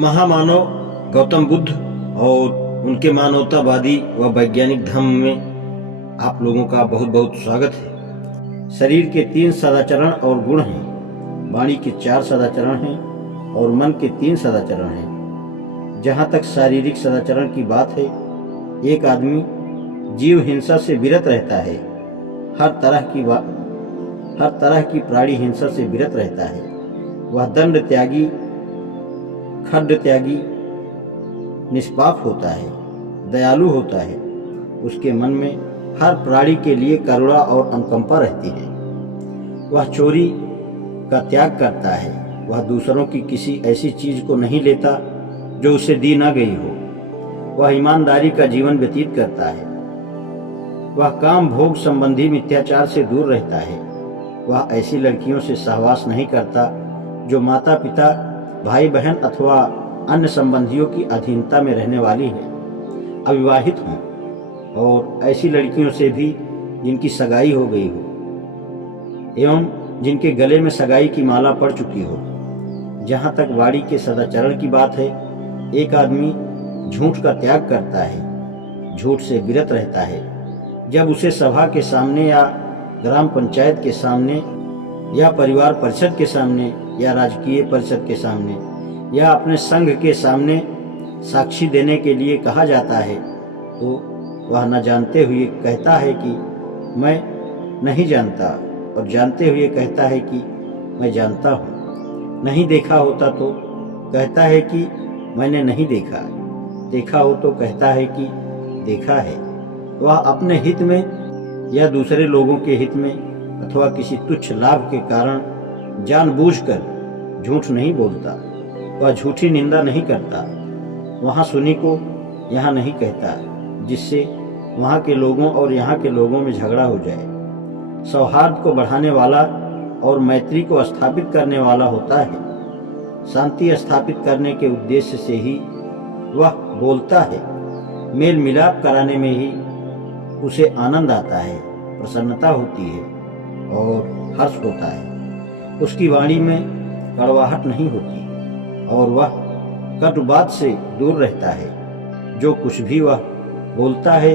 महामानव गौतम बुद्ध और उनके मानवतावादी व वैज्ञानिक धम्म में आप लोगों का बहुत बहुत स्वागत है। शरीर के 3 सदाचरण और गुण हैं, वाणी के 4 सदाचरण हैं और मन के 3 सदाचरण हैं। जहाँ तक शारीरिक सदाचरण की बात है, एक आदमी जीव हिंसा से विरत रहता है, हर तरह की प्राणी हिंसा से विरत रहता है। वह दंड त्यागी, खड्ड त्यागी, निष्पाप होता है, दयालु होता है। उसके मन में हर प्राणी के लिए करुणा और अनुकंपा रहती है। वह चोरी का त्याग करता है। वह दूसरों की किसी ऐसी चीज को नहीं लेता जो उसे दी ना गई हो। वह ईमानदारी का जीवन व्यतीत करता है। वह काम भोग संबंधी मिथ्याचार से दूर रहता है। वह ऐसी लड़कियों से सहवास नहीं करता जो माता पिता, भाई बहन अथवा अन्य संबंधियों की अधीनता में रहने वाली है, अविवाहित हों, और ऐसी लड़कियों से भी जिनकी सगाई हो गई हो एवं जिनके गले में सगाई की माला पड़ चुकी हो। जहाँ तक वाणी के सदाचरण की बात है, एक आदमी झूठ का त्याग करता है, झूठ से विरत रहता है। जब उसे सभा के सामने या ग्राम पंचायत के सामने या परिवार परिषद के सामने या राजकीय परिषद के सामने या अपने संघ के सामने साक्षी देने के लिए कहा जाता है, तो वह न जानते हुए कहता है कि मैं नहीं जानता, और जानते हुए कहता है कि मैं जानता हूँ। नहीं देखा होता तो कहता है कि मैंने नहीं देखा, देखा हो तो कहता है कि देखा है। वह अपने हित में या दूसरे लोगों के हित में अथवा किसी तुच्छ लाभ के कारण जानबूझकर झूठ नहीं बोलता। वह झूठी निंदा नहीं करता, वहाँ सुनी को यहाँ नहीं कहता, जिससे वहाँ के लोगों और यहाँ के लोगों में झगड़ा हो जाए। सौहार्द को बढ़ाने वाला और मैत्री को स्थापित करने वाला होता है। शांति स्थापित करने के उद्देश्य से ही वह बोलता है। मेल मिलाप कराने में ही उसे आनंद आता है, प्रसन्नता होती है और हर्ष होता है। उसकी वाणी में कड़वाहट नहीं होती और वह कटु बात से दूर रहता है। जो कुछ भी वह बोलता है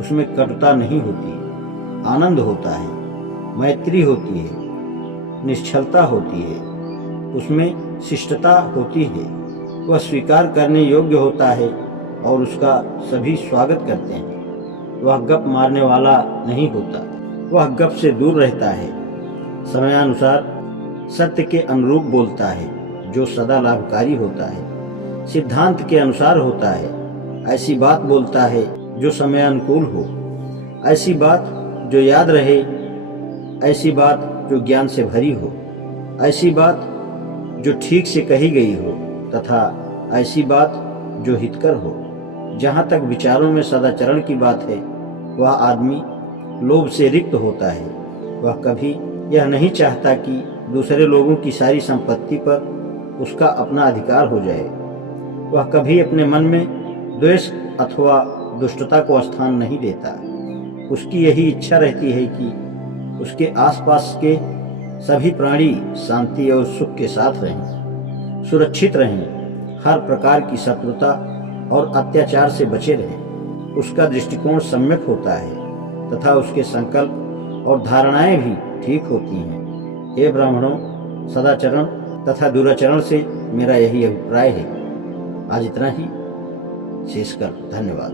उसमें कटुता नहीं होती, आनंद होता है, मैत्री होती है, निश्चलता होती है, उसमें शिष्टता होती है। वह स्वीकार करने योग्य होता है और उसका सभी स्वागत करते हैं। वह गप मारने वाला नहीं होता, वह गप से दूर रहता है। समयानुसार सत्य के अनुरूप बोलता है, जो सदा लाभकारी होता है। सिद्धांत के अनुसार होता है। ऐसी बात बोलता है जो समयानुकूल हो, ऐसी बात जो याद रहे, ऐसी बात जो ज्ञान से भरी हो, ऐसी बात जो ठीक से कही गई हो, तथा ऐसी बात जो हितकर हो। जहाँ तक विचारों में सदाचरण की बात है, वह आदमी लोभ से रिक्त होता है। वह कभी यह नहीं चाहता कि दूसरे लोगों की सारी संपत्ति पर उसका अपना अधिकार हो जाए। वह कभी अपने मन में द्वेष अथवा दुष्टता को स्थान नहीं देता। उसकी यही इच्छा रहती है कि उसके आसपास के सभी प्राणी शांति और सुख के साथ रहें, सुरक्षित रहें, हर प्रकार की शत्रुता और अत्याचार से बचे रहें। उसका दृष्टिकोण सम्यक होता है तथा उसके संकल्प और धारणाएं भी ठीक होती हैं। हे ब्राह्मणों, सदाचरण तथा दुराचरण से मेरा यही अभिप्राय है। आज इतना ही, शेष कर धन्यवाद।